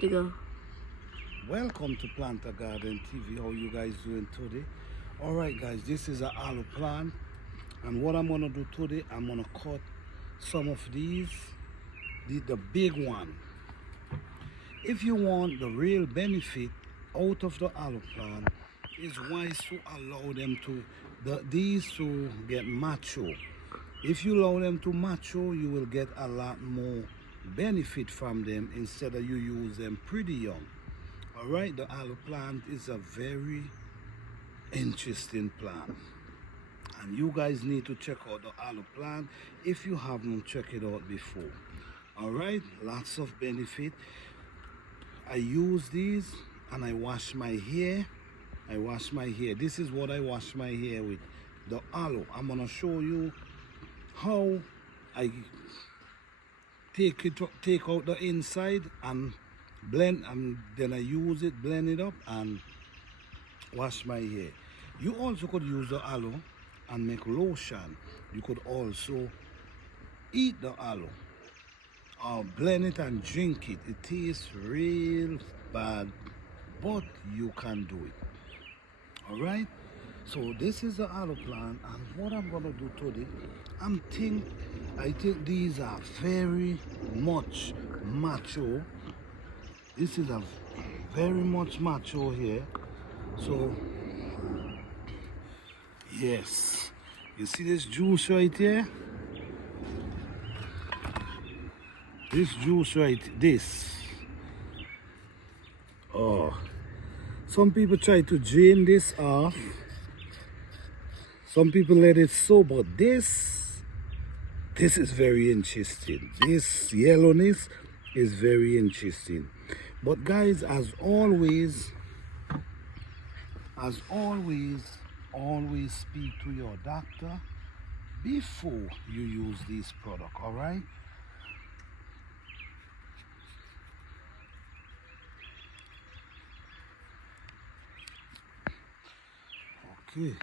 To go. Welcome to Plant a Garden TV. How you guys doing today? Alright guys, this is an aloe plant, and what I'm gonna do today, I'm gonna cut some of these, the big one. If you want the real benefit out of the aloe plant, it's wise to allow them to these to get mature. If you allow them to mature, you will get a lot more benefit from them instead of you use them pretty young. All right, the aloe plant is a very interesting plant, and you guys need to check out the aloe plant if you haven't checked it out before. All right, lots of benefit. I use these and I wash my hair. This is what I wash my hair with, the aloe. I'm gonna show you how I take out the inside and blend, and then I use it, blend it up and wash my hair. You also could use the aloe and make lotion. You could also eat the aloe or blend it and drink it. It tastes real bad, but you can do it. All right, so this is the aloe plant, and what I'm gonna do today, I think these are very much mature. This is a very much mature here. So yes, you see this juice right here? This juice this. Oh, some people try to drain this off. Some people let it soak, but this is very interesting. This yellowness is very interesting. But guys, as always, always speak to your doctor before you use this product, all right? Okay.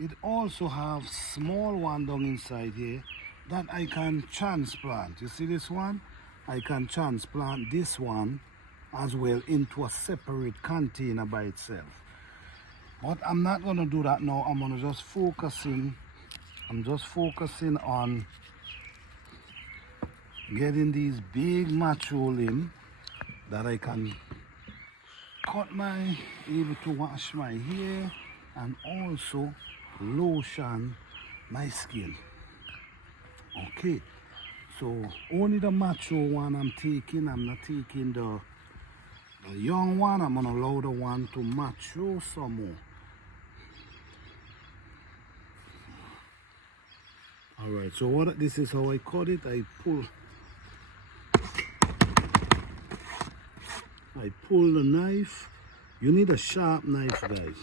It also have small one down inside here that I can transplant. You see this one? I can transplant this one as well into a separate container by itself. But I'm not gonna do that now. I'm just focusing on getting these big mature limbs that I can able to wash my hair and also lotion my skin. Okay, so only the mature one I'm taking. I'm not taking the young one. I'm gonna allow the one to mature some more. All right, so this is how I cut it. I pull the knife. You need a sharp knife, guys.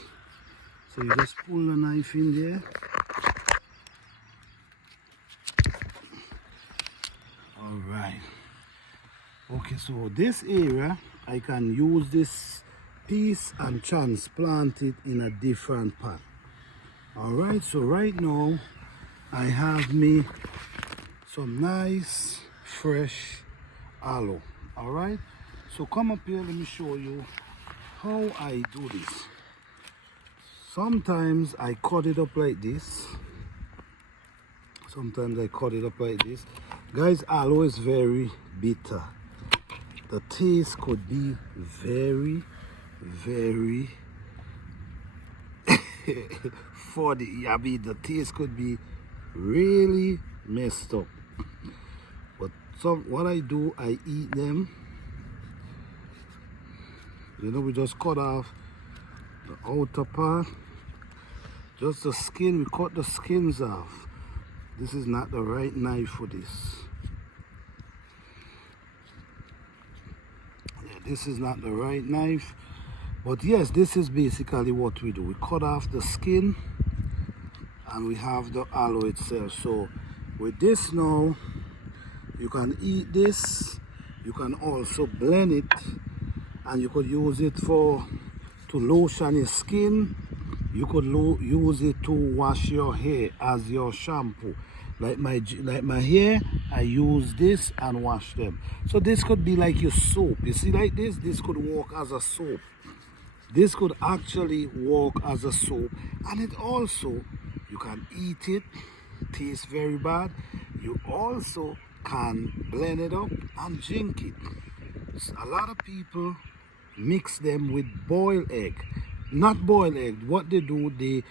So you just pull the knife in there. All right. Okay, so this area, I can use this piece and transplant it in a different pot. All right, so right now, I have me some nice, fresh aloe. All right, so come up here, let me show you how I do this. Sometimes I cut it up like this. Guys, aloe is very bitter. The taste could be very, very the taste could be really messed up. But what I do, I eat them. You know, we just cut off the outer part, just the skin. We cut the skins off. This is not the right knife for this. Yeah, this is not the right knife. But yes, this is basically what we do. We cut off the skin and we have the aloe itself. So with this now, you can eat this. You can also blend it, and you could use it to lotion your skin. You could use it to wash your hair as your shampoo. Like my hair, I use this and wash them. So this could be like your soap. You see, like this could work as a soap. This could actually work as a soap, and it also, you can eat it, tastes very bad. You also can blend it up and drink it. A lot of people mix them with boiled egg. Not boiled egg. What they do, they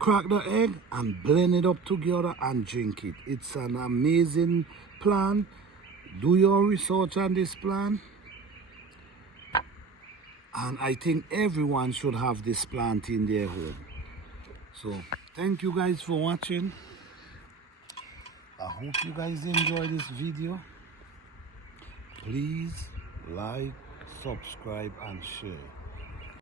crack the egg and blend it up together and drink it. It's an amazing plant. Do your research on this plant. And I think everyone should have this plant in their home. So thank you guys for watching. I hope you guys enjoy this video. Please like, subscribe and share.